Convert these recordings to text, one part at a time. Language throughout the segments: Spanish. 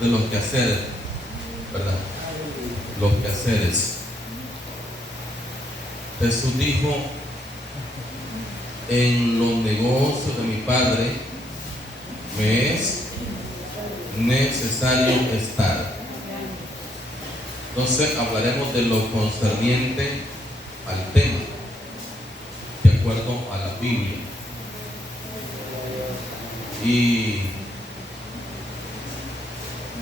de los quehaceres, ¿verdad? Los quehaceres. Jesús dijo: en los negocios de mi Padre me es necesario estar. Entonces hablaremos de lo concerniente al tema, de acuerdo a la Biblia. Y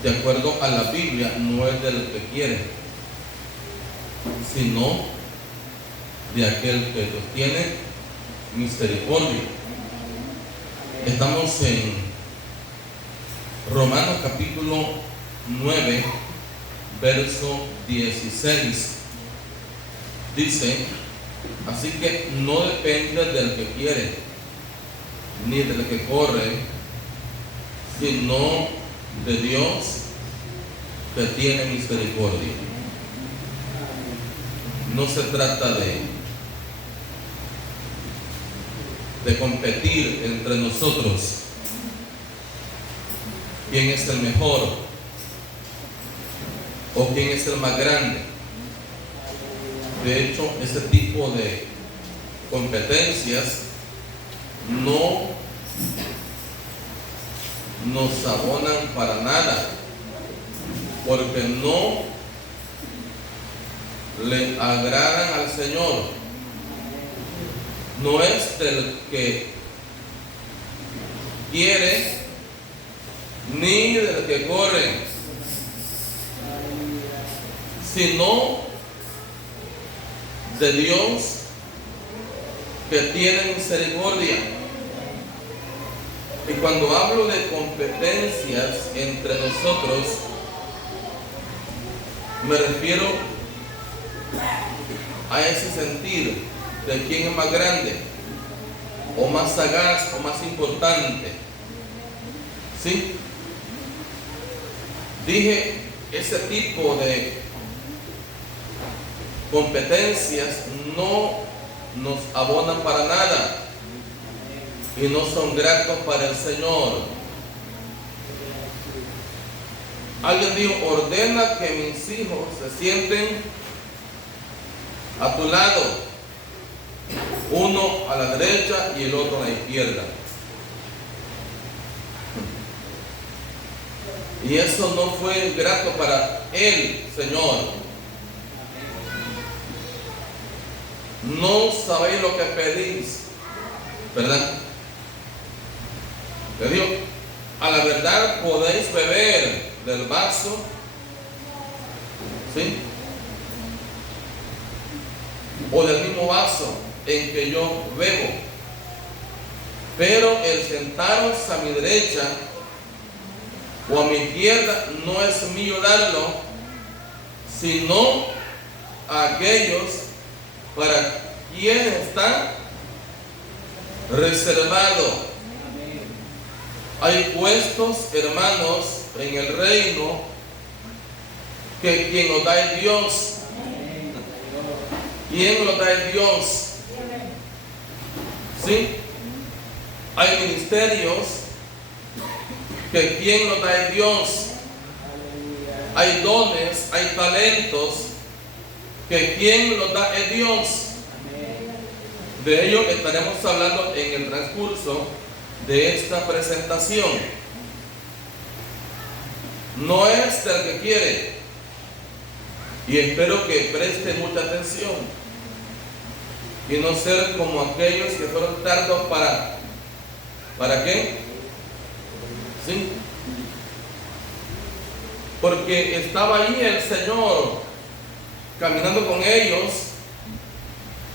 de acuerdo a la Biblia no es del que quiere, sino de aquel que Dios tiene misericordia. Estamos en Romanos capítulo 9, verso 16. Dice: así que no depende del que quiere, ni del que corre, sino de Dios que tiene misericordia. No se trata de competir entre nosotros quién es el mejor o quién es el más grande. De hecho, ese tipo de competencias no nos abonan para nada, porque no le agradan al Señor. No es del que quiere ni del que corre, sino de Dios que tiene misericordia. Y cuando hablo de competencias entre nosotros, me refiero a ese sentido de quién es más grande, o más sagaz, o más importante. ¿Sí? Dije, ese tipo de competencias no nos abonan para nada y no son gratos para el Señor. Alguien dijo: ordena que mis hijos se sienten a tu lado, uno a la derecha y el otro a la izquierda. Y eso no fue grato para el Señor. No sabéis lo que pedís, ¿verdad? Le digo: a la verdad podéis beber del vaso, ¿sí?, o del mismo vaso en que yo bebo, pero el sentaros a mi derecha o a mi izquierda no es mío darlo, sino a aquellos para quienes está reservado. Hay puestos, hermanos, en el reino que quien los da es Dios. ¿Quién los da es Dios? ¿Sí? Hay ministerios que quien los da es Dios. Hay dones, hay talentos que quien los da es Dios. De ello estaremos hablando en el transcurso de esta presentación. No es del que quiere, y espero que preste mucha atención y no ser como aquellos que fueron tardos ¿para qué? ¿Sí? Porque estaba ahí el Señor caminando con ellos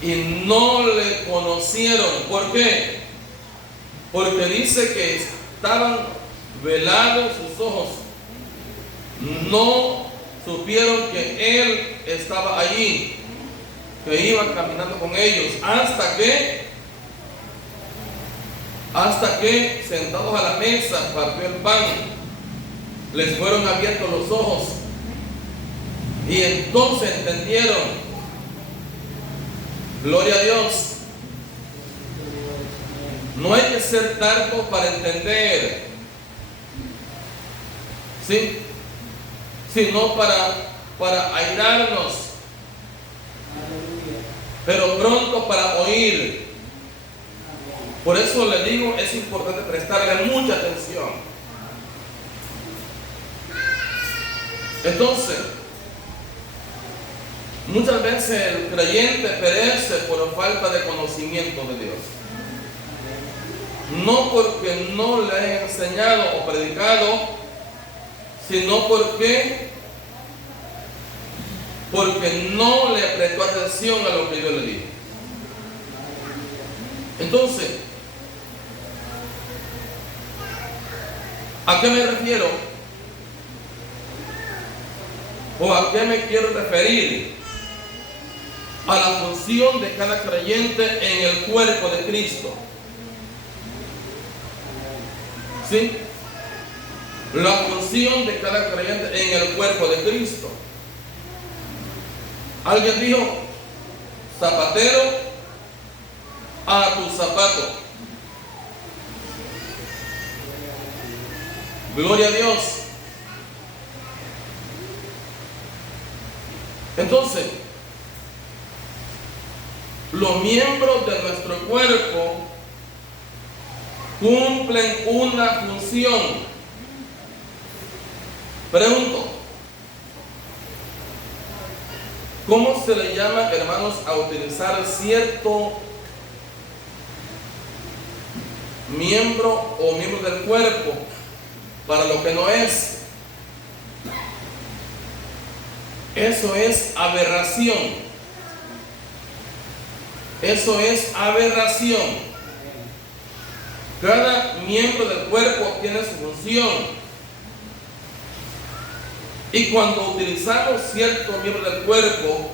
y no le conocieron. ¿Por qué? Porque dice que estaban velados sus ojos, no supieron que Él estaba allí, que iba caminando con ellos, hasta que sentados a la mesa partió el pan, les fueron abiertos los ojos y entonces entendieron. Gloria a Dios. No hay que ser tardo para entender. ¿Sí? sino para airarnos, pero pronto para oír. Por eso le digo, es importante prestarle mucha atención. Entonces, muchas veces el creyente perece por falta de conocimiento de Dios. No porque no le haya enseñado o predicado, sino porque no le prestó atención a lo que yo le digo. Entonces, ¿a qué me refiero? ¿O a qué me quiero referir? A la función de cada creyente en el cuerpo de Cristo. ¿Sí? La función de cada creyente en el cuerpo de Cristo. Alguien dijo, zapatero a tu zapato. Gloria a Dios. Entonces, los miembros de nuestro cuerpo cumplen una función. Pregunto, ¿cómo se le llama, hermanos, a utilizar cierto miembro o miembro del cuerpo para lo que no es? Eso es aberración. Eso es aberración. Cada miembro del cuerpo tiene su función. Y cuando utilizamos cierto miembro del cuerpo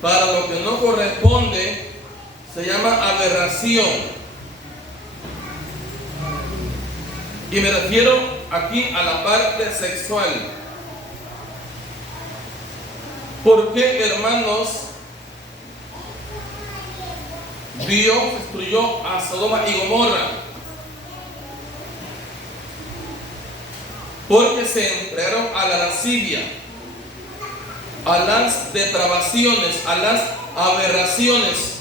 para lo que no corresponde, se llama aberración. Y me refiero aquí a la parte sexual. ¿Por qué, hermanos, Dios destruyó a Sodoma y Gomorra? Porque se entregaron a la lascivia, a las depravaciones, a las aberraciones.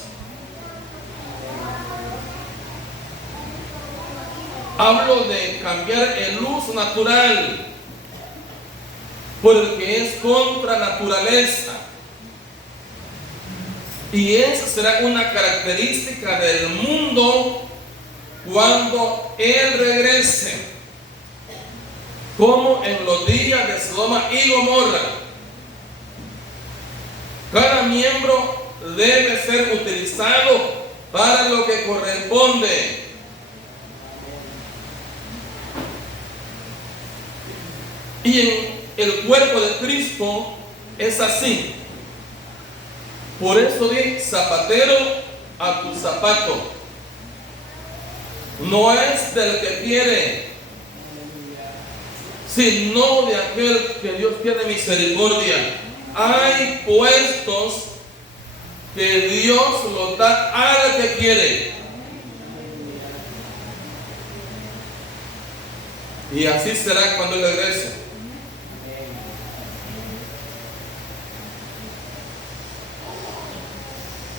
Hablo de cambiar el uso natural, porque es contra naturaleza. Y esa será una característica del mundo cuando Él regrese, como en los días de Sodoma y Gomorra. Cada miembro debe ser utilizado para lo que corresponde. Y en el cuerpo de Cristo es así. Por eso di zapatero a tu zapato. No es del que quiere, sino de aquel que Dios tiene misericordia. Hay puestos que Dios los da al que quiere. Y así será cuando Él regrese.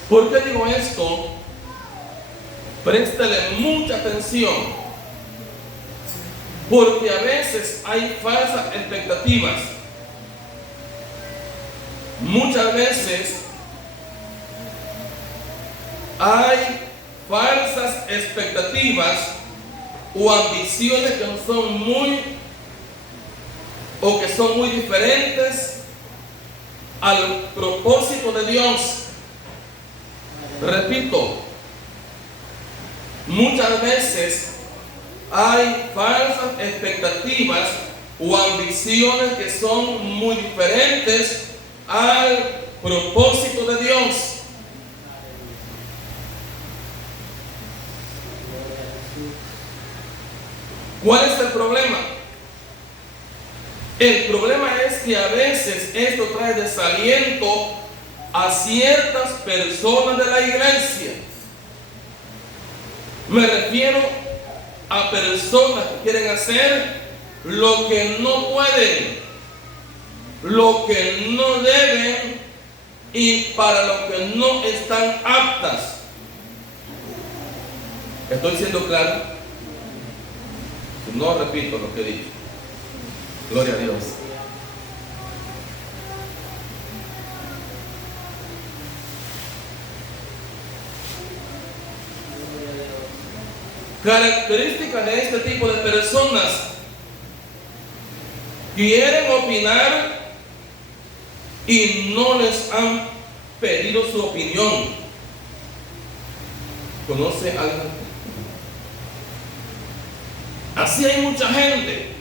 ¿Por qué digo esto? Préstale mucha atención, porque a veces hay falsas expectativas. Muchas veces hay falsas expectativas o ambiciones que no son que son muy diferentes al propósito de Dios. Repito, muchas veces hay falsas expectativas o ambiciones que son muy diferentes al propósito de Dios. ¿Cuál es el problema? El problema es que a veces esto trae desaliento a ciertas personas de la iglesia. Me refiero a personas que quieren hacer lo que no pueden. lo que no deben y para lo que no están aptas. ¿Estoy siendo claro? No repito lo que he dicho. Gloria a Dios. Características de este tipo de personas: quieren opinar y no les han pedido su opinión. ¿Conoce a alguien? Así hay mucha gente.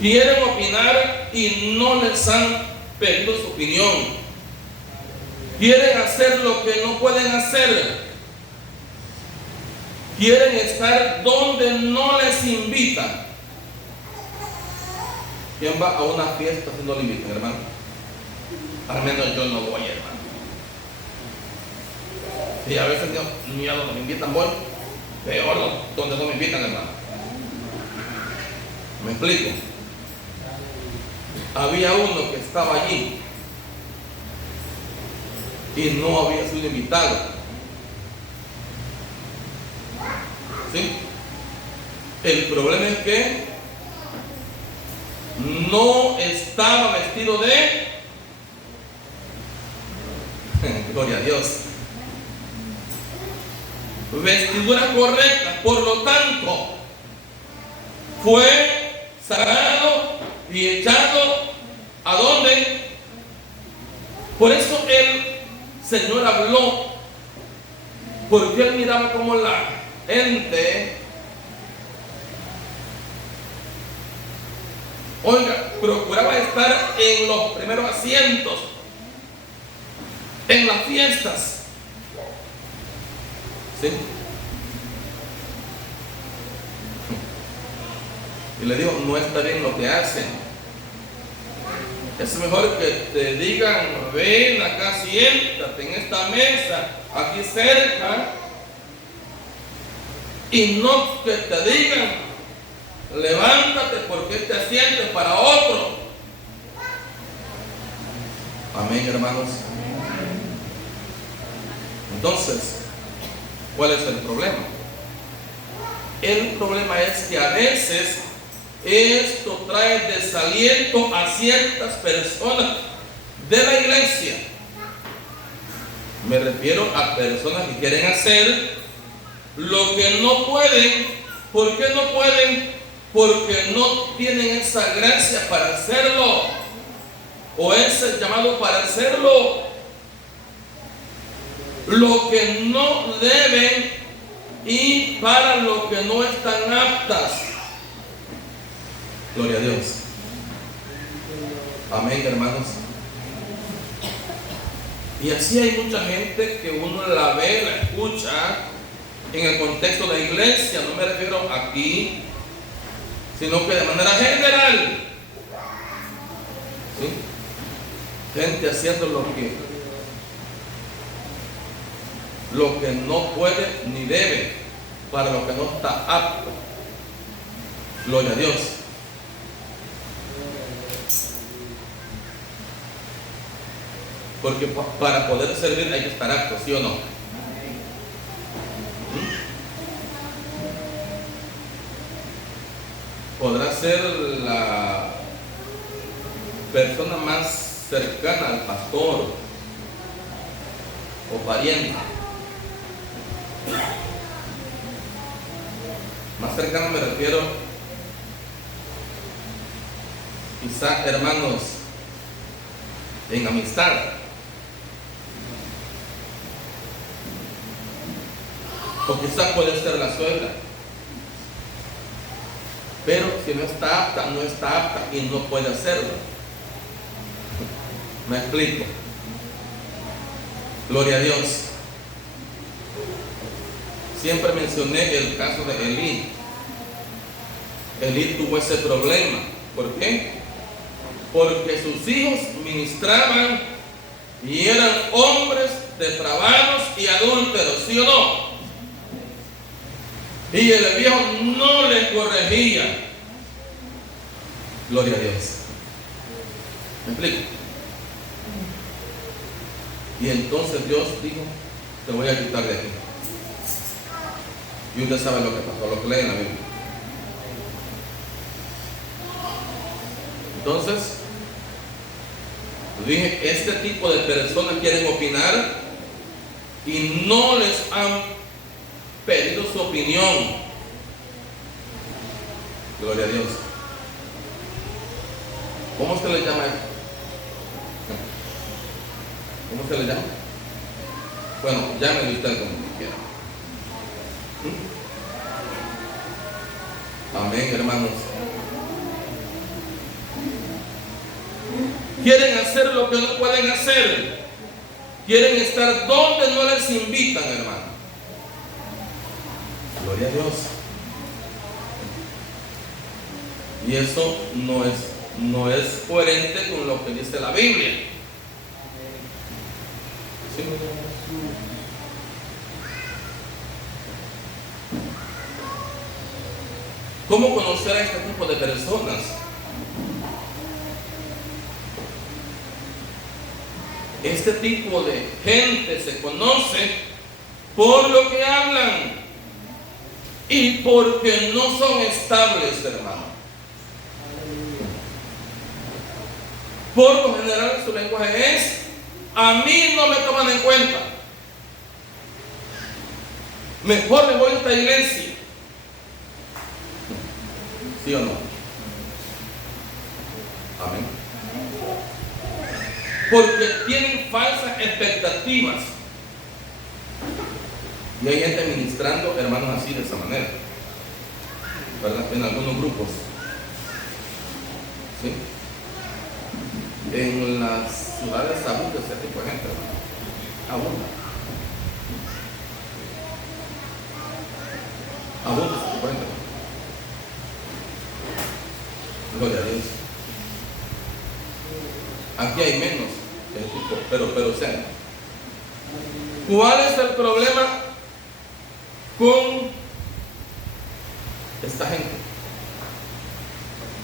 Quieren opinar y no les han pedido su opinión. Quieren hacer lo que no pueden hacer. Quieren estar donde no les invitan. ¿Quién va a una fiesta si no le invitan, hermano? Al menos yo no voy, hermano. Y a veces ni a donde me invitan voy. Peor donde no me invitan, hermano. ¿Me explico? Había uno que estaba allí y no había sido invitado. ¿Sí? El problema es que no estaba vestido de gloria a Dios, vestidura correcta. Por lo tanto, fue sacado y echado ¿a dónde? Por eso el Señor habló, porque él miraba como la gente, oiga, procuraba estar en los primeros asientos en las fiestas. ¿Sí? Y le digo, no está bien lo que hacen. Es mejor que te digan, ven acá, siéntate en esta mesa, aquí cerca, y no que te digan, levántate porque este asiento es para otro. Amén, hermanos. Entonces, ¿cuál es el problema? El problema es que a veces esto trae desaliento a ciertas personas de la iglesia. Me refiero a personas que quieren hacer lo que no pueden. ¿Por qué no pueden? Porque no tienen esa gracia para hacerlo, o ese llamado para hacerlo. Lo que no deben y para lo que no están aptas. Gloria a Dios. Amén, hermanos. Y así hay mucha gente que uno la ve, la escucha en el contexto de la iglesia. No me refiero aquí, sino que de manera general. ¿Sí? Gente haciendo lo que no puede ni debe, para lo que no está apto. Gloria a Dios. Porque para poder servir hay que estar apto, ¿sí o no? Podrá ser la persona más cercana al pastor o pariente. Más cercano me refiero, quizá hermanos en amistad. O quizá puede ser la suegra. Pero si no está apta, no está apta y no puede hacerlo. ¿Me explico? Gloria a Dios. Siempre mencioné el caso de Elí. Elí tuvo ese problema. ¿Por qué? Porque sus hijos ministraban y eran hombres depravados y adúlteros, ¿sí o no? Y el viejo no les corregía. Gloria a Dios. ¿Me explico? Y entonces Dios dijo, te voy a quitar de aquí. Y usted sabe lo que pasó, lo que lee en la Biblia. Entonces, dije, este tipo de personas quieren opinar y no les han pedido su opinión. Gloria a Dios. ¿Cómo se le llama esto? ¿Cómo se le llama? Bueno, llámele usted como quiera. Amén, hermanos. Quieren hacer lo que no pueden hacer. Quieren estar donde no les invitan, hermano. Gloria a Dios. Y eso no es coherente con lo que dice la Biblia. ¿Sí? ¿Cómo conocer a este tipo de personas? Este tipo de gente se conoce por lo que hablan y porque no son estables, hermano. Por lo general su lenguaje es: a mí no me toman en cuenta, mejor me voy a esta iglesia. ¿Sí o no? Amén. Porque tienen falsas expectativas. Y hay gente ministrando, hermanos, así de esa manera, ¿verdad? En algunos grupos. ¿Sí? En las ciudades abunda ese tipo de gente, hermano. Abunda. Abunda ese tipo de gente. Gloria a Dios. Aquí hay menos, pero sean. ¿Cuál es el problema con esta gente?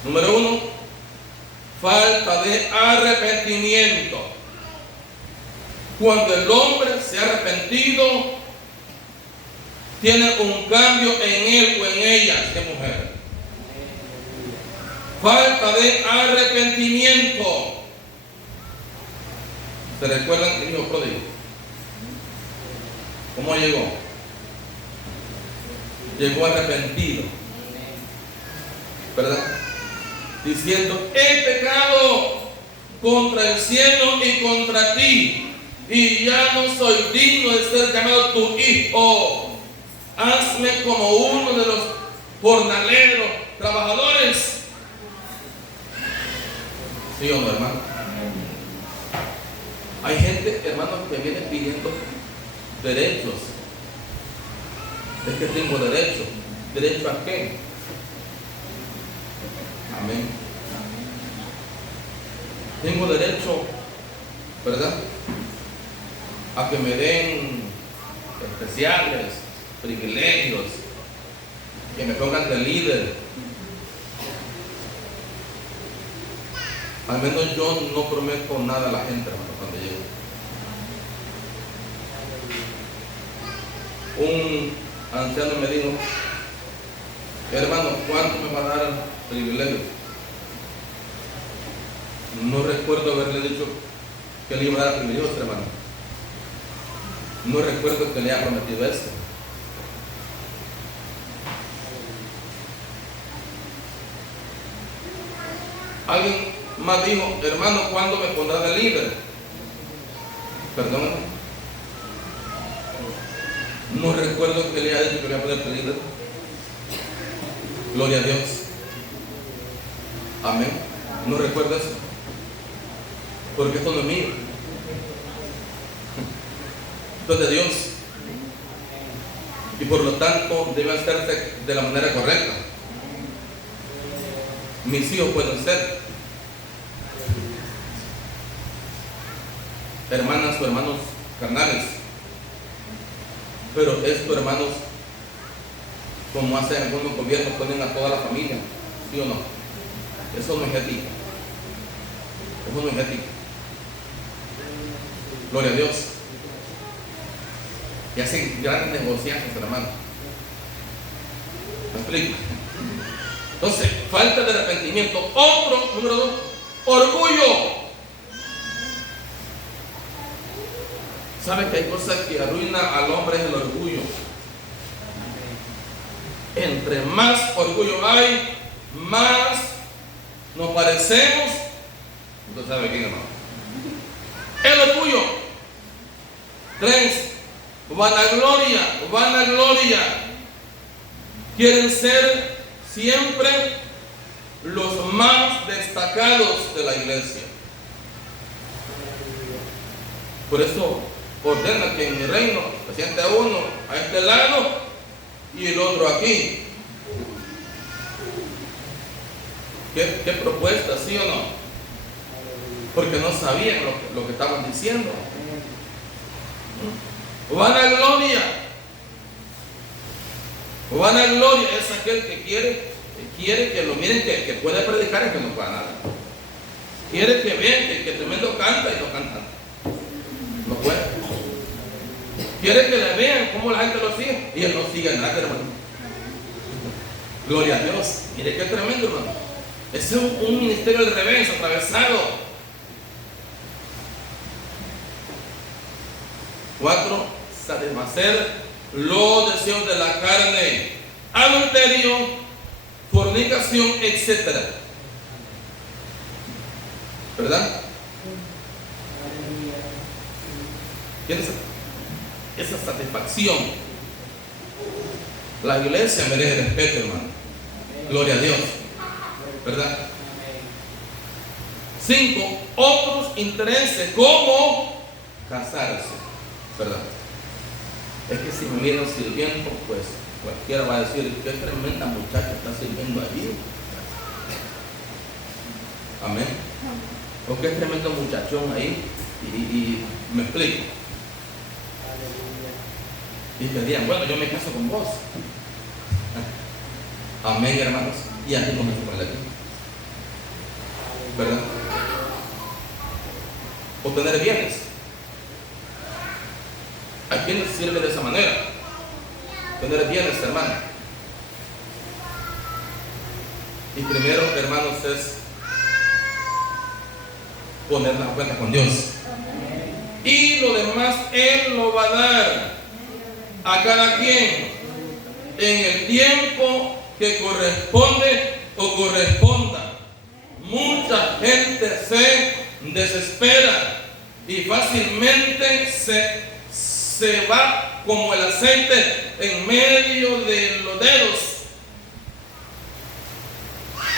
Número uno, falta de arrepentimiento. Cuando el hombre se ha arrepentido, tiene un cambio en él o en ella, ¿qué mujer? Falta de arrepentimiento. ¿Se recuerdan el hijo pródigo? ¿Cómo llegó? Llegó arrepentido, ¿verdad? Diciendo: he pecado contra el cielo y contra ti, y ya no soy digno de ser llamado tu hijo. Hazme como uno de los jornaleros, trabajadores. ¿Sí o no, hermano? Hay gente, hermano, que viene pidiendo derechos. Es que tengo derecho. ¿Derecho a qué? Amén. Tengo derecho, ¿verdad?, a que me den especiales, privilegios, que me pongan de líder. Al menos yo no prometo nada a la gente, hermano, cuando llego. Un anciano me dijo: hermano, ¿cuánto me va a dar privilegios? No recuerdo haberle dicho que le iba a dar privilegios, hermano. No recuerdo que le haya prometido esto. Alguien más dijo: hermano, ¿cuándo me pondrá de líder? Perdón. No recuerdo que le haya dicho que le iba a poner de líder. Gloria a Dios. Amén. No recuerdo eso, porque esto no es mío. Esto es de Dios. Y por lo tanto debe hacerse de la manera correcta. Mis hijos pueden ser hermanas o hermanos carnales, pero estos hermanos, como hacen algunos gobiernos, ponen a toda la familia. ¿Sí o no? Eso no es ética. Eso no es ético. Gloria a Dios. Y hacen grandes negociaciones, hermano. ¿Me explico? Entonces, falta de arrepentimiento. Otro, número 2, orgullo. ¿Sabe que hay cosas que arruinan al hombre? Es el orgullo. Entre más orgullo hay, más nos parecemos. Usted sabe quién, hermano. El orgullo. 3, vanagloria. Vanagloria. Quieren ser siempre los más destacados de la iglesia. Por eso ordena que en mi reino se siente uno a este lado y el otro aquí. ¿Qué propuesta, sí o no? Porque no sabían lo que estaban diciendo. Vanagloria. Vanagloria es aquel que quiere que lo miren, que puede predicar y que no pueda nada. Quiere que vean que tremendo canta y no canta. No puede. Quiere que le vean cómo la gente lo sigue y él no sigue nada, hermano. Gloria a Dios. Mire qué tremendo, hermano. Ese es un ministerio al revés, atravesado. 4, satisfacer los deseos de la carne, adulterio, fornicación, etc. ¿Verdad? ¿Tienes esa satisfacción? La iglesia merece respeto, hermano. Gloria a Dios. ¿Verdad? 5, otros intereses como casarse. ¿Verdad? Es que si me miran sirviendo, pues cualquiera va a decir, qué tremenda muchacha está sirviendo allí. Amén. O qué tremendo muchachón ahí. Y me explico. Y que digan, bueno, yo me caso con vos. Amén, hermanos. Y así comenzó con el aquí. ¿Verdad? Obtener bienes. ¿A quién sirve de esa manera? Tener bienes, hermano. Y primero, hermanos, es poner la cuenta con Dios. Y lo demás Él lo va a dar a cada quien en el tiempo que corresponde o corresponda. Mucha gente se desespera y fácilmente se va como el aceite en medio de los dedos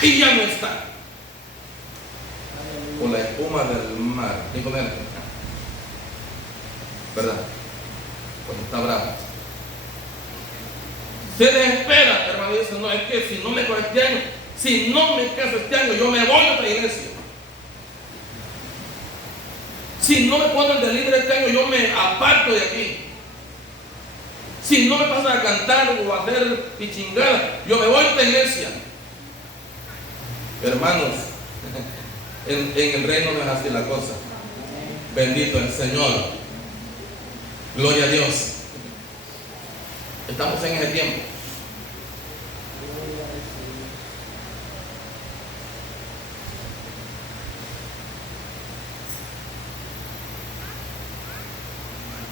y ya no está. Con la espuma del mar. ¿Verdad? Cuando está bravo. Se desespera, hermano, y dice, no, es que si no me caso este año, si no me caso este año, yo me voy a otra iglesia. Si no me ponen de líder este año, yo me aparto de aquí. Si no me pasan a cantar o a hacer pichingada, yo me voy a otra iglesia. Hermanos, en el reino no es así la cosa. Bendito el Señor. Gloria a Dios. Estamos en ese tiempo.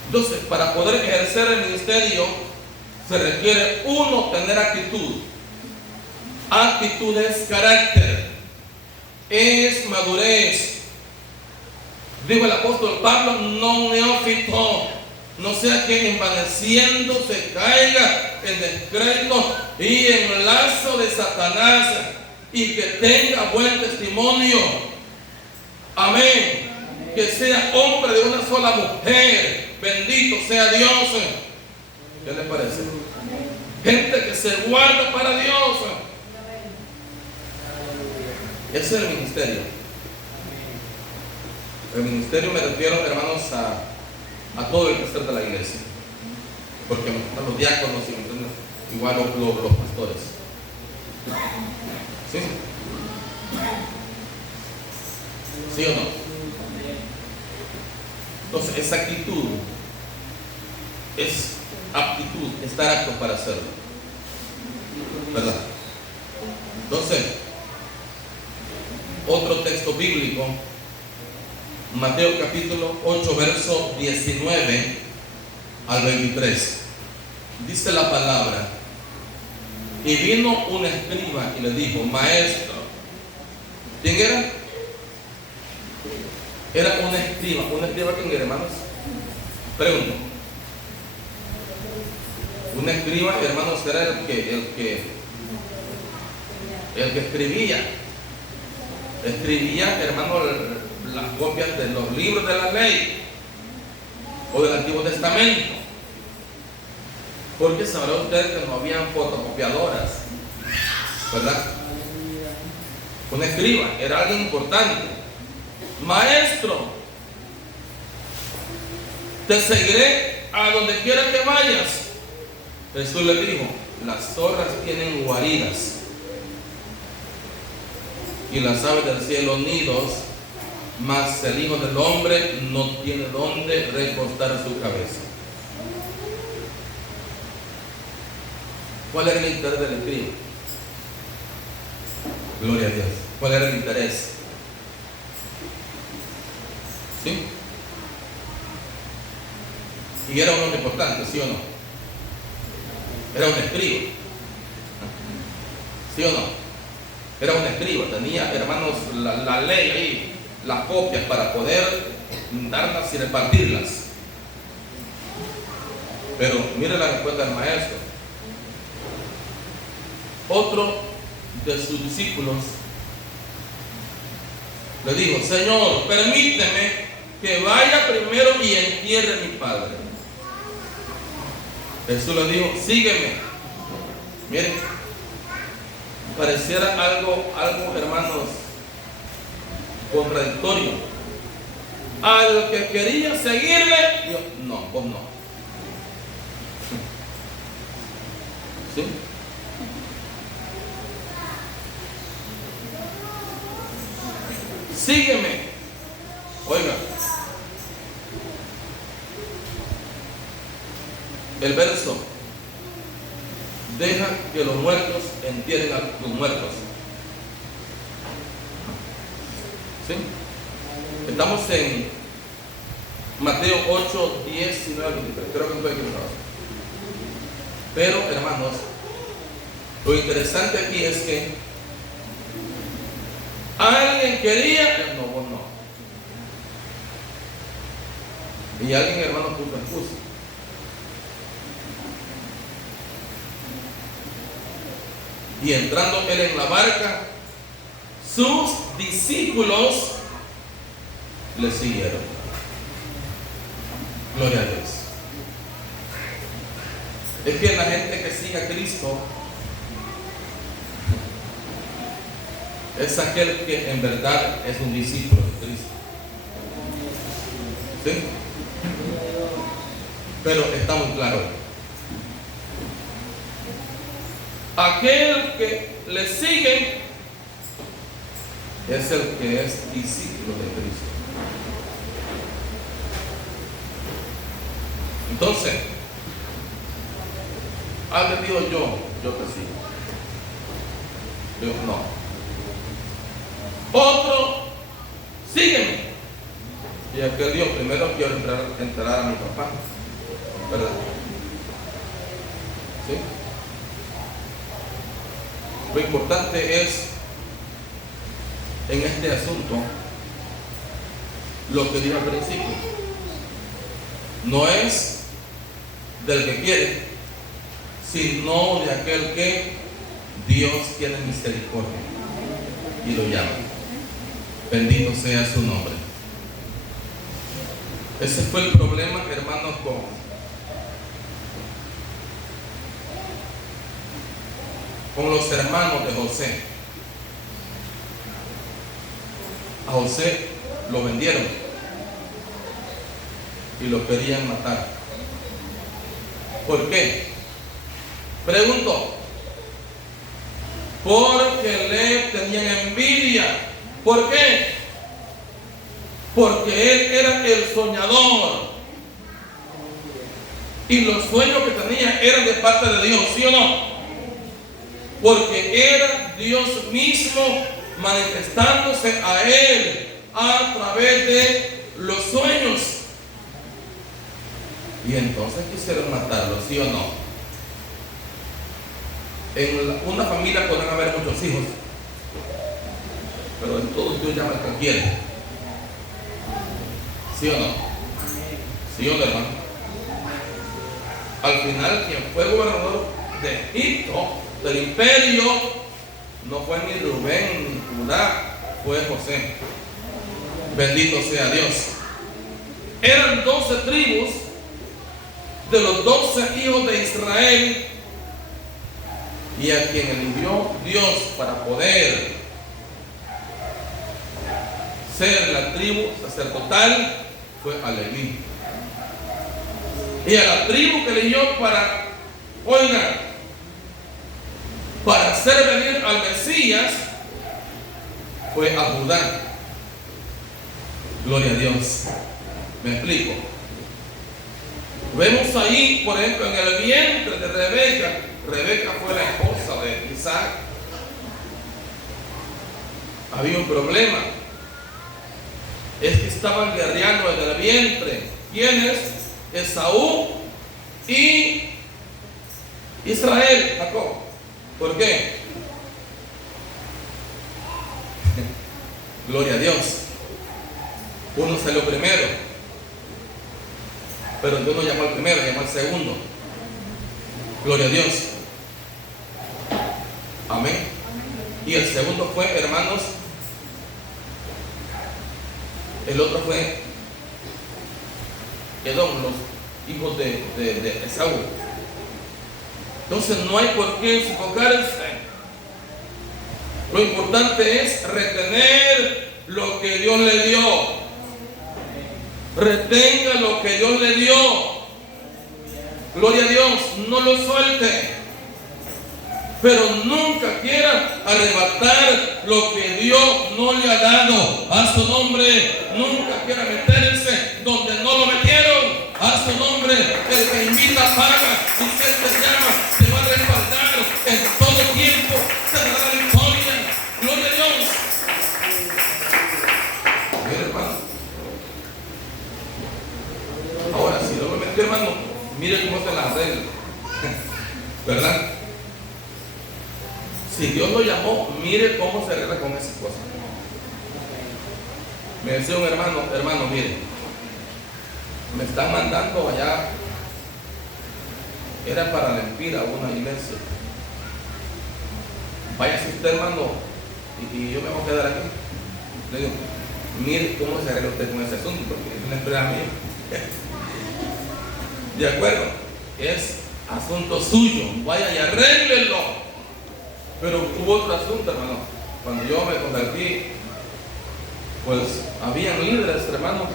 Entonces, para poder ejercer el ministerio, se requiere uno, tener actitud. Actitud es carácter, es madurez. Dijo el apóstol Pablo, no neófito, no sea que envaneciendo se caiga en descrédito y en lazo de Satanás, y que tenga buen testimonio. Amén. Que sea hombre de una sola mujer. Bendito sea Dios. ¿Qué le parece? Gente que se guarda para Dios. Ese es el ministerio. El ministerio me refiero, hermanos, a todo el crecer de la iglesia. Porque están los diáconos y igual los pastores. ¿Sí? ¿Sí o no? Entonces, esa actitud es aptitud, estar apto para hacerlo, ¿verdad? Entonces, otro texto bíblico, Mateo capítulo 8, verso 19 al 23. Dice la palabra: y vino un escriba y le dijo, maestro. ¿Quién era? Era un escriba. ¿Un escriba quién era, hermanos? Pregunto. Un escriba, hermanos, era el que escribía, hermanos, las copias de los libros de la ley o del Antiguo Testamento. Porque sabrá usted que no habían fotocopiadoras, ¿verdad? Un escriba era alguien importante. Maestro, te seguiré a donde quiera que vayas. Jesús le dijo, las zorras tienen guaridas y las aves del cielo nidos, mas el Hijo del Hombre no tiene dónde recostar su cabeza. ¿Cuál era el interés del escriba? Gloria a Dios. ¿Cuál era el interés? ¿Sí? Y era un hombre importante, ¿sí o no? Era un escriba. ¿Sí o no? Era un escriba, tenía, hermanos, la ley ahí, las copias para poder darlas y repartirlas. Pero mire la respuesta del maestro. Otro de sus discípulos le dijo, Señor, permíteme que vaya primero y entierre a mi padre. Jesús le dijo, sígueme. Miren, pareciera algo, hermanos, contradictorio. Al que quería seguirle, dijo, no, vos no. ¿Sí? Sígueme. Oiga, el verso, deja que los muertos entierren a los muertos. ¿Sí? Estamos en Mateo 8, 19, 23. Creo que no estoy equivocado. Pero, hermanos, lo interesante aquí es que alguien quería, no, vos no. Y alguien, hermano, puso excusa. Y entrando él en la barca, sus discípulos le siguieron. Gloria a Dios. Es que la gente que sigue a Cristo es aquel que en verdad es un discípulo de Cristo. ¿Sí? Pero está muy claro. Aquel que le sigue es el que es discípulo de Cristo. Entonces, alguien dijo yo te sigo. Yo no. Otro, sígueme. Y aquel dijo, primero quiero entrar a mi papá, ¿verdad? ¿Sí? Lo importante es, en este asunto, lo que dije al principio, no es del que quiere, sino de aquel que Dios tiene misericordia y lo llama. Bendito sea su nombre. Ese fue el problema, hermanos, con los hermanos de José. A José lo vendieron y lo querían matar. ¿Por qué? Pregunto. Porque le tenían envidia. ¿Por qué? porque él era el soñador. Y los sueños que tenía eran de parte de Dios, ¿sí o no? Porque era Dios mismo manifestándose a él a través de los sueños. Y entonces quisieron matarlo, ¿sí o no? En una familia pueden haber muchos hijos, pero en todos Dios llama al que quiere. ¿Sí o no? ¿Sí o no, hermano? Al final, quien fue gobernador de Egipto, del imperio, no fue ni Rubén ni Judá, fue José. Bendito sea Dios. Eran 12 tribus de los 12 hijos de Israel, y a quien eligió Dios para poder ser la tribu sacerdotal fue a Leví. Y a la tribu que eligió para, oigan, para hacer venir al Mesías fue a Judá. Gloria a Dios. ¿Me explico? Vemos ahí, por ejemplo, en el vientre de Rebeca. Rebeca fue la esposa de Isaac. Había un problema. Es que estaban guerreando en el vientre. ¿Quiénes? Esaú y Israel, Jacob. ¿Por qué? Gloria a Dios. Uno salió primero, pero Dios no llamó al primero, llamó al segundo. Gloria a Dios. Amén. Y el segundo fue, hermanos, el otro fue Edom, los hijos de Esaú. Entonces no hay por qué enfocarse. Lo importante es retener lo que Dios le dio. Retenga lo que Dios le dio. Gloria a Dios, no lo suelte. Pero nunca quiera arrebatar lo que Dios no le ha dado. A su nombre, nunca quiera meterse donde no lo metieron. A su nombre, el que invita paga, y si él te llama, te va a respaldar en todo tiempo, te dará la victoria. Gloria a Dios. Mira, hermano. Ahora, si lo metió, hermano, mire cómo se las arregla. ¿Verdad? Si Dios lo llamó, mire cómo se arregla con esas cosas. Me decía un hermano, mire, me están mandando allá, era para limpiar a una iglesia. Váyase usted, hermano, y yo me voy a quedar aquí. Le digo, mire cómo se arregla usted con ese asunto, porque es una empresa mía. De acuerdo, es asunto suyo, vaya y arréglelo. Pero hubo otro asunto, hermano. Cuando yo me convertí, pues habían líderes, hermano.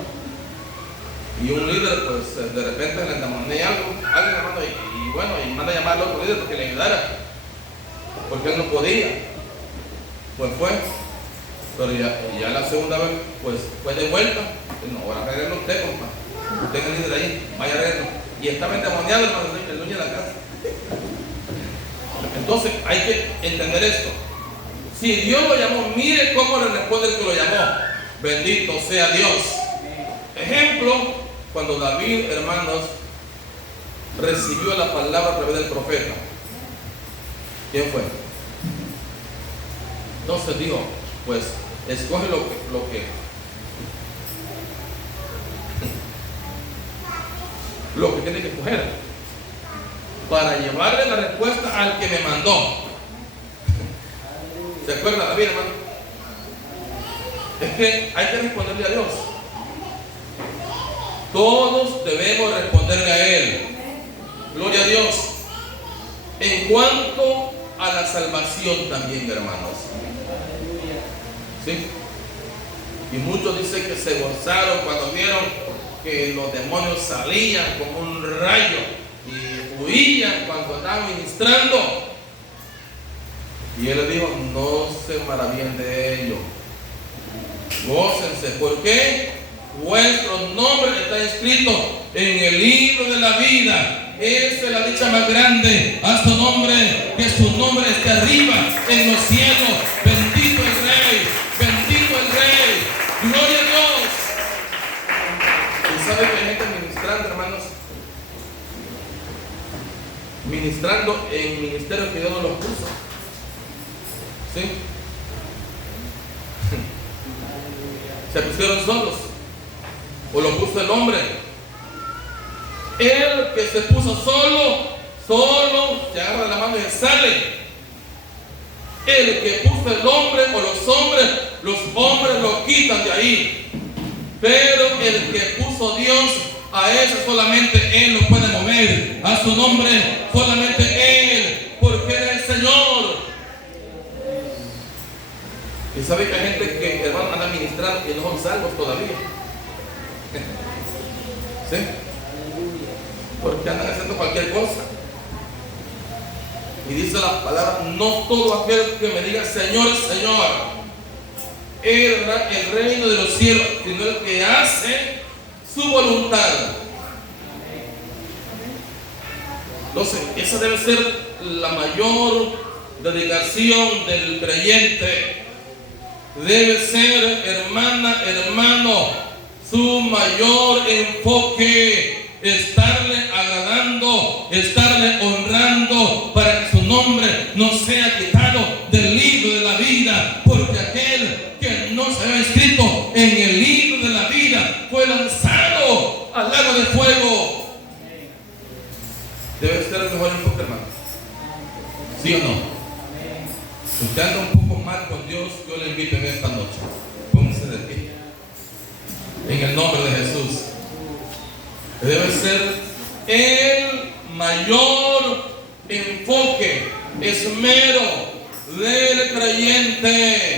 Y un líder, pues de repente le demandé algo, alguien, hermano, y bueno, y manda a llamar al otro líder porque le ayudara. Porque él no podía. Pues fue. Pero ya la segunda vez, pues fue de vuelta. Y no, ahora arreglo usted, compa. Usted es el líder ahí, vaya a arreglo. Y estaba endemoniado, hermano, el dueño de la casa. Entonces hay que entender esto. Si Dios lo llamó, mire cómo le responde el que lo llamó. Bendito sea Dios. Ejemplo, cuando David, hermanos, recibió la palabra a través del profeta. ¿Quién fue? Entonces dijo, pues escoge lo que tiene que escoger para llevarle la respuesta al que me mandó. ¿Se acuerda, David, hermano? Es que hay que responderle a Dios. Todos debemos responderle a Él. Gloria a Dios. En cuanto a la salvación también, hermanos. ¿Sí? Y muchos dicen que se gozaron cuando vieron que los demonios salían como un rayo y huían cuando estaban ministrando. Y él le dijo, no se maravillen de ello. Gócense. ¿Por qué? vuestro nombre está escrito en el libro de la vida. Esa es la dicha más grande. Haz tu nombre, que su nombre esté arriba en los cielos. Bendito el Rey, bendito el Rey. Gloria a Dios. Y sabe que hay gente ministrando, hermanos, ministrando en ministerio que Dios no los puso. ¿Sí? Se pusieron solos, o lo puso el hombre. El que se puso solo se agarra de la mano y sale. El que puso el hombre o los hombres lo quitan de ahí. Pero el que puso Dios, a ese solamente Él lo puede mover. A su nombre, solamente Él, porque Él es el Señor. Y sabe que hay gente que, hermano, anda ministrando y no son salvos todavía. ¿Sí? Porque andan haciendo cualquier cosa. Y dice la palabra: no todo aquel que me diga Señor, Señor, heredará el reino de los cielos, sino el que hace su voluntad. Entonces, esa debe ser la mayor dedicación del creyente. Debe ser, hermana, hermano, su mayor enfoque, estarle agradando, estarle honrando, para que su nombre no sea quitado del libro de la vida, porque aquel que no se había escrito en el libro de la vida fue lanzado al lago de fuego. Debe ser el mejor enfoque, hermano. ¿Sí o no? Si usted anda un poco mal con Dios, yo le invito en esta noche: póngase de pie en el nombre de Jesús. Debe ser el mayor enfoque, esmero del creyente.